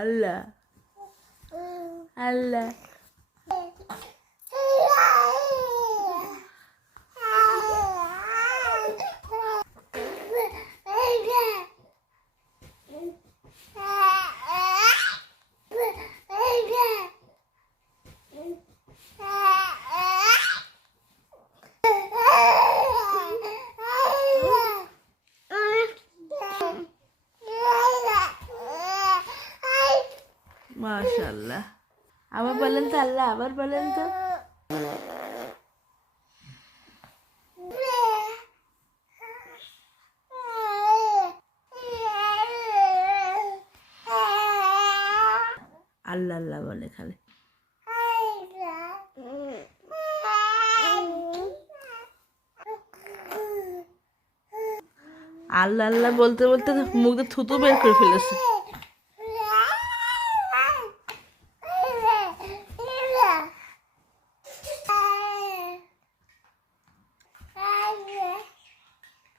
আল্লাহ আল্লাহ মাশাল্লাহ আবার বলেন তো আল্লাহ আবার বলেন তো আল্লাহ আল্লাহ বলে খালি আল্লাহ আল্লাহ বলতে বলতে মুখ দিয়ে থুতু বের করে ফেলেছে